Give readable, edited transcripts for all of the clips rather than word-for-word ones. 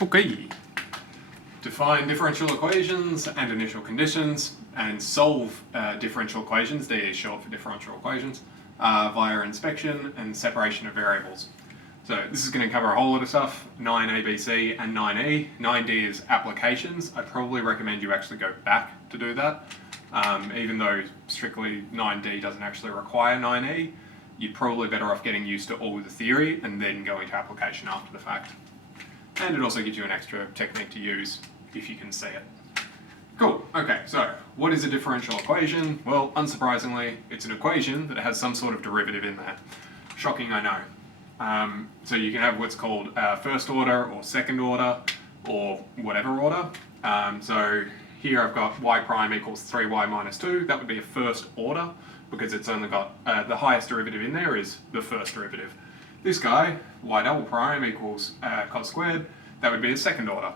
Okay. Define differential equations and initial conditions and solve differential equations, D is short for differential equations, via inspection and separation of variables. So this is going to cover a whole lot of stuff, 9A, B, C and 9E. 9D is applications. I probably recommend you actually go back to do that. Even though strictly 9D doesn't actually require 9E, you're probably better off getting used to all the theory and then going to application after the fact. And it also gives you an extra technique to use if you can see it. Cool, okay, so what is a differential equation? Well, unsurprisingly, it's an equation that has some sort of derivative in there. Shocking, I know. So you can have what's called first order or second order or whatever order. So here I've got y prime equals 3y minus 2. That would be a first order because it's only got the highest derivative in there is the first derivative. This guy, y double prime equals cos squared, that would be a second order.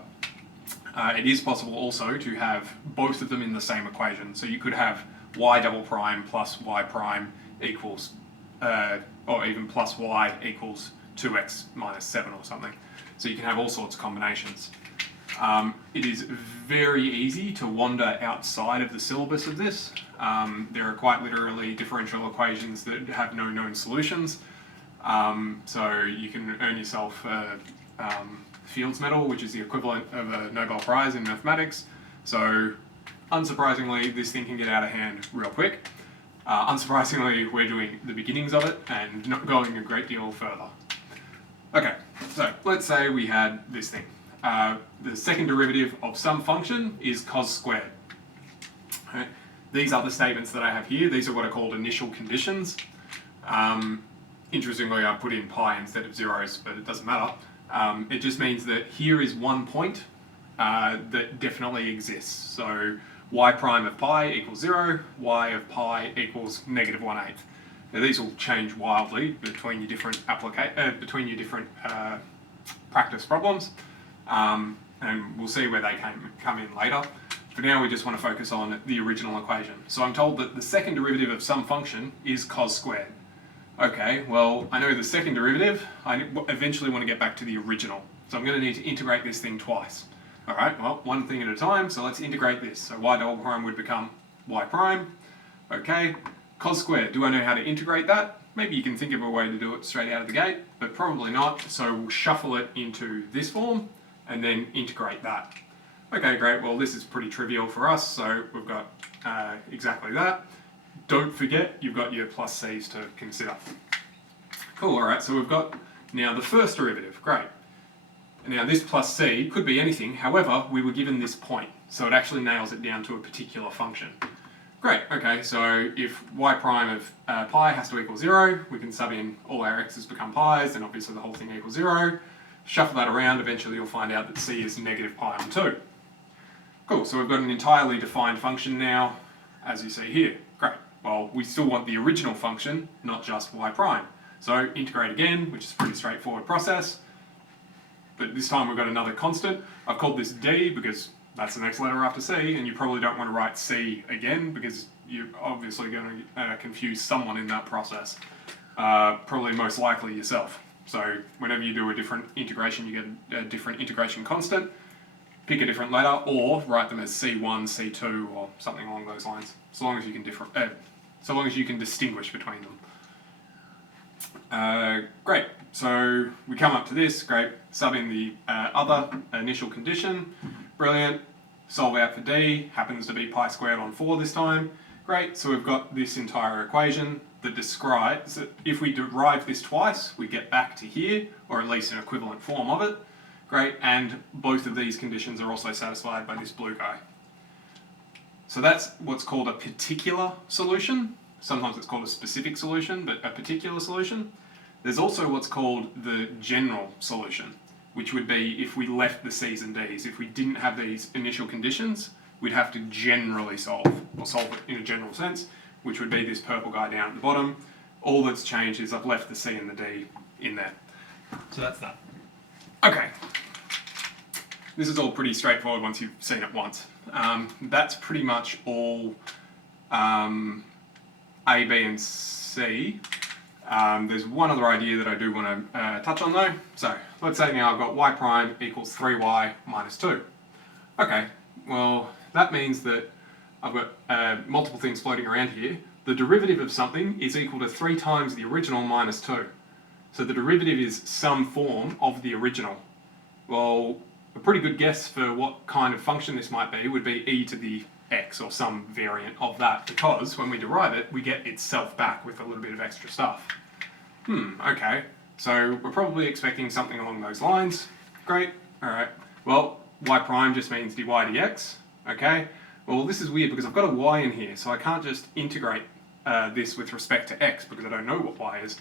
It is possible also to have both of them in the same equation. So you could have y double prime plus y prime equals, or even plus y equals 2x minus 7 or something. So you can have all sorts of combinations. It is very easy to wander outside of the syllabus of this. There are quite literally differential equations that have no known solutions. So you can earn yourself Fields Medal, which is the equivalent of a Nobel Prize in mathematics. So unsurprisingly, this thing can get out of hand real quick. Unsurprisingly, we're doing the beginnings of it and not going a great deal further. Okay, so let's say we had this thing. The second derivative of some function is cos squared. Okay. These are the statements that I have here. These are what are called initial conditions. Interestingly, I put in pi instead of zeros, but it doesn't matter. It just means that here is one point that definitely exists. So y prime of pi equals 0, y of pi equals negative 1/8. Now these will change wildly between your different practice problems, and we'll see where they come in later. For now, we just want to focus on the original equation. So I'm told that the second derivative of some function is cos squared. Okay, well, I know the second derivative. I eventually want to get back to the original. So I'm going to need to integrate this thing twice. All right, well, one thing at a time. So let's integrate this. So y double prime would become y prime. Okay, cos squared. Do I know how to integrate that? Maybe you can think of a way to do it straight out of the gate, but probably not. So we'll shuffle it into this form and then integrate that. Okay, great. Well, this is pretty trivial for us. So we've got exactly that. Don't forget, you've got your plus c's to consider. Cool, all right, so we've got now the first derivative, great. Now this plus c could be anything, however, we were given this point, so it actually nails it down to a particular function. Great, okay, so if y prime of pi has to equal 0, we can sub in all our x's become pi's, and obviously the whole thing equals 0. Shuffle that around, eventually you'll find out that c is negative pi on 2. Cool, so we've got an entirely defined function now, as you see here. Great. Well, we still want the original function, not just y prime. So integrate again, which is a pretty straightforward process. But this time we've got another constant. I've called this d because that's the next letter after c, and you probably don't want to write c again because you're obviously going to confuse someone in that process. Probably most likely yourself. So whenever you do a different integration, you get a different integration constant. Pick a different letter or write them as C1, C2 or something along those lines, so long as you can distinguish between them. Great, so we come up to this, great, sub in the other initial condition, brilliant, solve out for D, happens to be pi squared on 4 this time, great, so we've got this entire equation that describes that if we derive this twice, we get back to here, or at least an equivalent form of it. Great, and both of these conditions are also satisfied by this blue guy. So that's what's called a particular solution. Sometimes it's called a specific solution, but a particular solution. There's also what's called the general solution, which would be if we left the C's and D's. If we didn't have these initial conditions, we'd have to generally solve, or solve it in a general sense, which would be this purple guy down at the bottom. All that's changed is I've left the C and the D in there. So that's that. Okay. This is all pretty straightforward once you've seen it once. That's pretty much all A, B and C. There's one other idea that I do want to touch on though. So let's say now I've got y prime equals 3y minus 2. Okay, well that means that I've got multiple things floating around here. The derivative of something is equal to 3 times the original minus 2. So the derivative is some form of the original. Well, a pretty good guess for what kind of function this might be would be e to the x, or some variant of that, because when we derive it, we get itself back with a little bit of extra stuff. Okay, so we're probably expecting something along those lines. Great, alright. Well, y prime just means dy dx, okay? Well, this is weird because I've got a y in here, so I can't just integrate this with respect to x because I don't know what y is.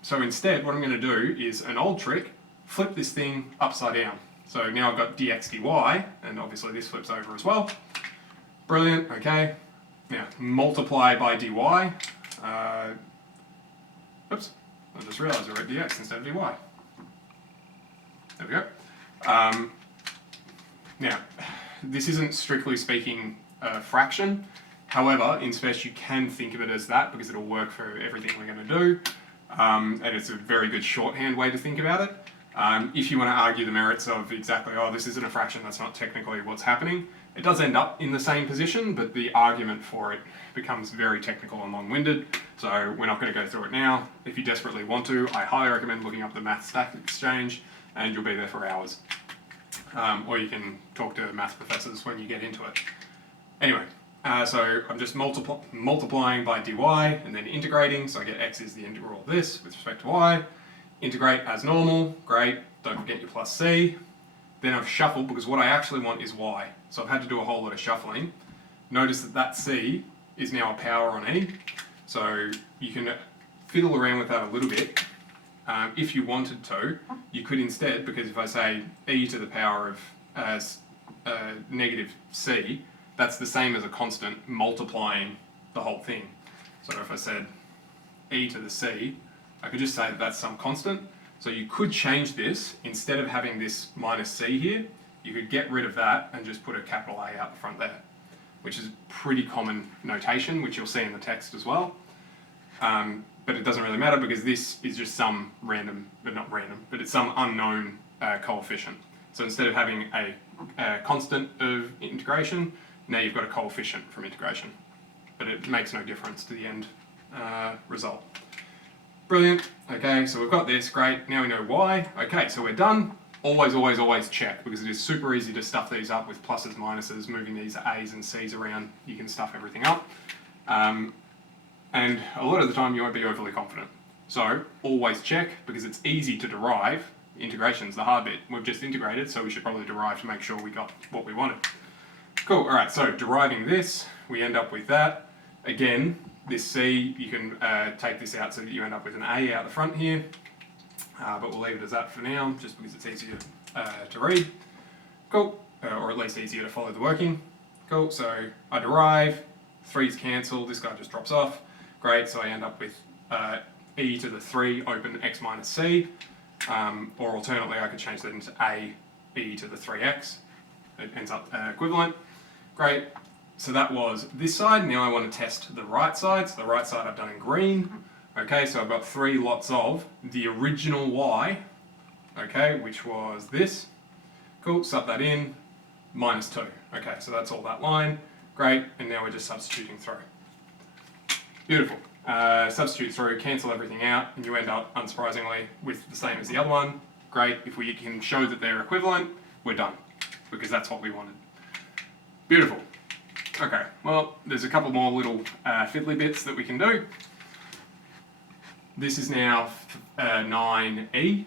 So instead, what I'm going to do is an old trick, flip this thing upside down. So now I've got dx dy, and obviously this flips over as well. Brilliant, okay. Now, multiply by dy. Oops, I just realised I wrote dx instead of dy. There we go. Now, this isn't strictly speaking a fraction. However, in Spec you can think of it as that because it'll work for everything we're going to do. And it's a very good shorthand way to think about it. If you want to argue the merits of exactly, oh, this isn't a fraction, that's not technically what's happening, it does end up in the same position, but the argument for it becomes very technical and long-winded, so we're not going to go through it now. If you desperately want to, I highly recommend looking up the Math Stack Exchange, and you'll be there for hours. Or you can talk to math professors when you get into it. Anyway, so I'm just multiplying by dy and then integrating, so I get x is the integral of this with respect to y. Integrate as normal, great, don't forget your plus c. Then I've shuffled because what I actually want is y. So I've had to do a whole lot of shuffling. Notice that that c is now a power on e. So you can fiddle around with that a little bit. If you wanted to, you could instead, because if I say e to the power of negative c, that's the same as a constant multiplying the whole thing. So if I said e to the c, I could just say that that's some constant. So you could change this, instead of having this minus c here, you could get rid of that and just put a capital A out the front there, which is pretty common notation, which you'll see in the text as well. But it doesn't really matter because this is just some random, but not random, but it's some unknown coefficient. So instead of having a constant of integration, now you've got a coefficient from integration. But it makes no difference to the end result. Brilliant. Okay, so we've got this, great. Now we know y. Okay, so we're done. Always, always, always check, because it is super easy to stuff these up with pluses, minuses, moving these a's and c's around. You can stuff everything up. And a lot of the time you won't be overly confident. So always check, because it's easy to derive. Integration's the hard bit. We've just integrated, so we should probably derive to make sure we got what we wanted. Cool, alright, so deriving this, we end up with that. Again, this c, you can take this out so that you end up with an a out the front here. But we'll leave it as that for now, just because it's easier to read. Cool, or at least easier to follow the working. Cool, so I derive, 3's cancel, this guy just drops off. Great, so I end up with e to the 3 open x minus c. Or alternately, I could change that into a e to the 3x. It ends up equivalent. Great, so that was this side. Now I want to test the right side. So the right side I've done in green. Okay, so I've got 3 lots of the original y, okay, which was this. Cool, sub that in, minus 2. Okay, so that's all that line. Great, and now we're just substituting through. Beautiful. Substitute through, cancel everything out, and you end up, unsurprisingly, with the same as the other one. Great, if we can show that they're equivalent, we're done, because that's what we wanted. Beautiful. Okay, well, there's a couple more little fiddly bits that we can do. This is now 9e,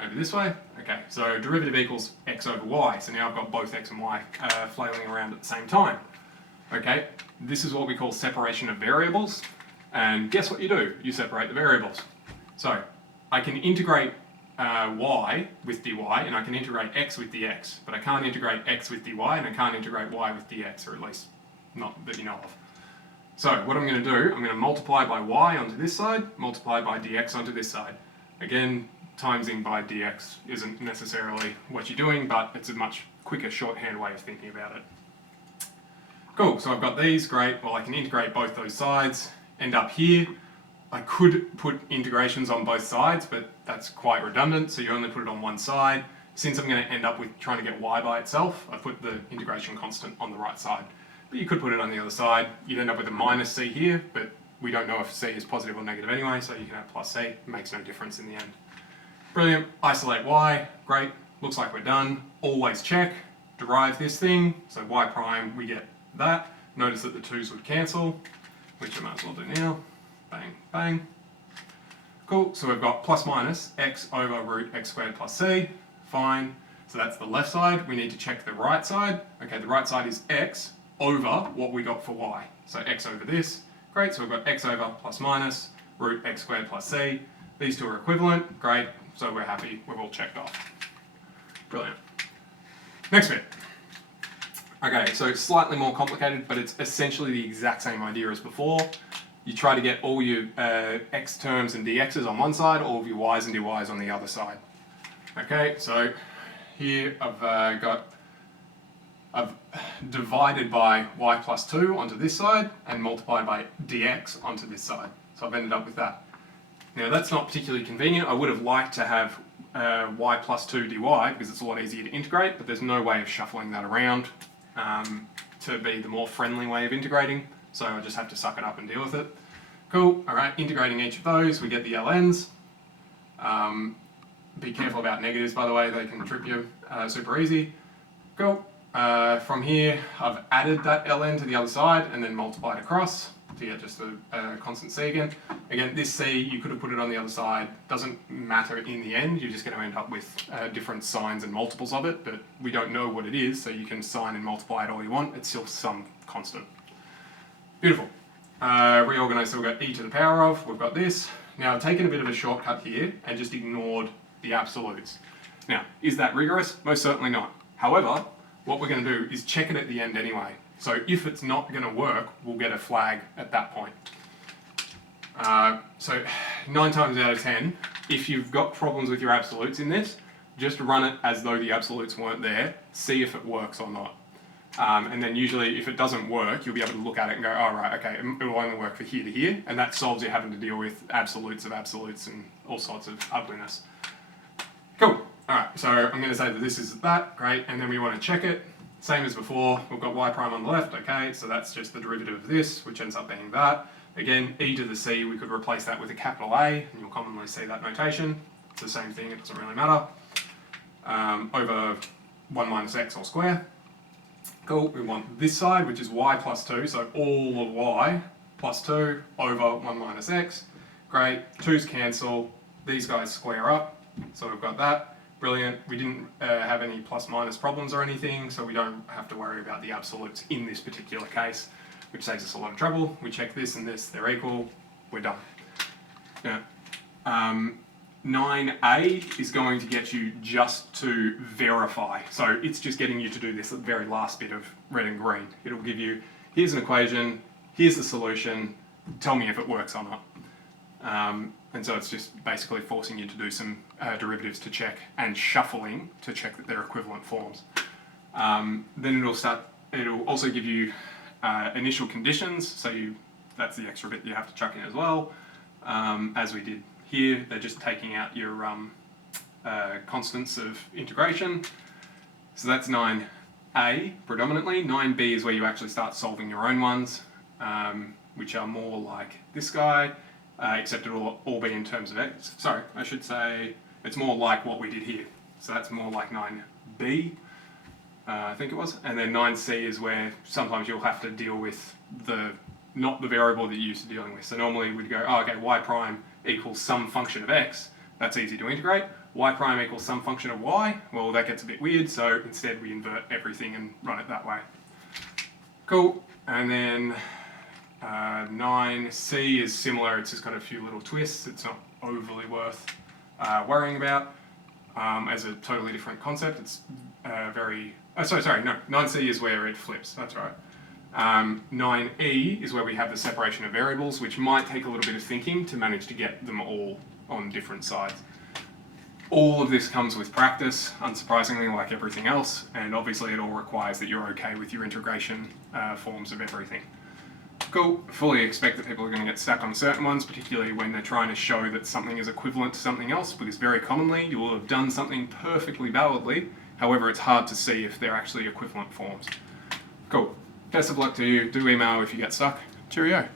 over this way. Okay, so derivative equals x over y. So now I've got both x and y flailing around at the same time. Okay, this is what we call separation of variables. And guess what you do? You separate the variables. So I can integrate y with dy, and I can integrate x with dx, but I can't integrate x with dy, and I can't integrate y with dx, or at least not that you know of. So what I'm going to do, I'm going to multiply by y onto this side, multiply by dx onto this side. Again, timesing by dx isn't necessarily what you're doing, but it's a much quicker shorthand way of thinking about it. Cool, so I've got these, great. Well, I can integrate both those sides, end up here. I could put integrations on both sides, but that's quite redundant, so you only put it on one side. Since I'm going to end up with trying to get y by itself, I put the integration constant on the right side. But you could put it on the other side. You'd end up with a minus c here, but we don't know if c is positive or negative anyway, so you can have plus c. It makes no difference in the end. Brilliant. Isolate y. Great. Looks like we're done. Always check. Derive this thing. So y prime, we get that. Notice that the 2's would cancel, which I might as well do now. Bang, bang. Cool. So we've got plus minus x over root x squared plus c. Fine. So that's the left side. We need to check the right side. Okay, the right side is x over what we got for y. So x over this. Great. So we've got x over plus minus root x squared plus c. These two are equivalent. Great. So we're happy. We've all checked off. Brilliant. Next bit. Okay, so it's slightly more complicated, but it's essentially the exact same idea as before. You try to get all your x terms and dx's on one side, all of your y's and dy's on the other side. Okay, so here I've divided by y plus 2 onto this side and multiplied by dx onto this side. So I've ended up with that. Now that's not particularly convenient. I would have liked to have y plus 2 dy because it's a lot easier to integrate, but there's no way of shuffling that around to be the more friendly way of integrating. So I just have to suck it up and deal with it. Cool, all right, integrating each of those, we get the ln's. Be careful about negatives, by the way, they can trip you super easy. Cool, from here, I've added that ln to the other side and then multiplied across to get just a constant c again. Again, this c, you could have put it on the other side, doesn't matter in the end, you're just going to end up with different signs and multiples of it, but we don't know what it is, so you can sign and multiply it all you want, it's still some constant. Beautiful. Reorganise, so we've got e to the power of, we've got this. Now I've taken a bit of a shortcut here and just ignored the absolutes. Now, is that rigorous? Most certainly not. However, what we're going to do is check it at the end anyway. So if it's not going to work, we'll get a flag at that point. So 9 times out of 10, if you've got problems with your absolutes in this, just run it as though the absolutes weren't there, see if it works or not. And then usually if it doesn't work, you'll be able to look at it and go, oh right, okay, it will only work for here to here, and that solves you having to deal with absolutes of absolutes and all sorts of ugliness. Cool. Alright, so I'm going to say that this is that, great, and then we want to check it. Same as before, we've got y prime on the left, okay, so that's just the derivative of this, which ends up being that. Again, e to the c, we could replace that with a capital A, and you'll commonly see that notation. It's the same thing, it doesn't really matter. Over 1 minus x all square. Cool, we want this side, which is y plus 2, so all of y plus 2 over 1 minus x. Great, 2's cancel, these guys square up, so we've got that. Brilliant, we didn't have any plus minus problems or anything, so we don't have to worry about the absolutes in this particular case, which saves us a lot of trouble. We check this and this, they're equal, we're done. Now, 9a is going to get you just to verify. So it's just getting you to do this very last bit of red and green. It'll give you, here's an equation, here's the solution, tell me if it works or not. And so it's just basically forcing you to do some derivatives to check and shuffling to check that they're equivalent forms. Then it'll also give you initial conditions, so that's the extra bit you have to chuck in as well, as we did here. They're just taking out your constants of integration. So that's 9a predominantly. 9b is where you actually start solving your own ones, which are more like this guy, except it'll all be in terms of x. Sorry, I should say it's more like what we did here. So that's more like 9b, I think it was. And then 9c is where sometimes you'll have to deal with not the variable that you're used to dealing with. So normally we'd go, oh, okay, y prime equals some function of x. That's easy to integrate. Y prime equals some function of y. Well, that gets a bit weird, so instead we invert everything and run it that way. Cool. And then 9c is similar. It's just got a few little twists. It's not overly worth worrying about. As a totally different concept, it's very... Oh, sorry, no. 9c is where it flips. That's right. 9e is where we have the separation of variables, which might take a little bit of thinking to manage to get them all on different sides. All of this comes with practice, unsurprisingly, like everything else, and obviously it all requires that you're okay with your integration forms of everything. Cool. Fully expect that people are going to get stuck on certain ones, particularly when they're trying to show that something is equivalent to something else, because very commonly you will have done something perfectly validly, however it's hard to see if they're actually equivalent forms. Cool. Best of luck to you. Do email if you get stuck. Cheerio.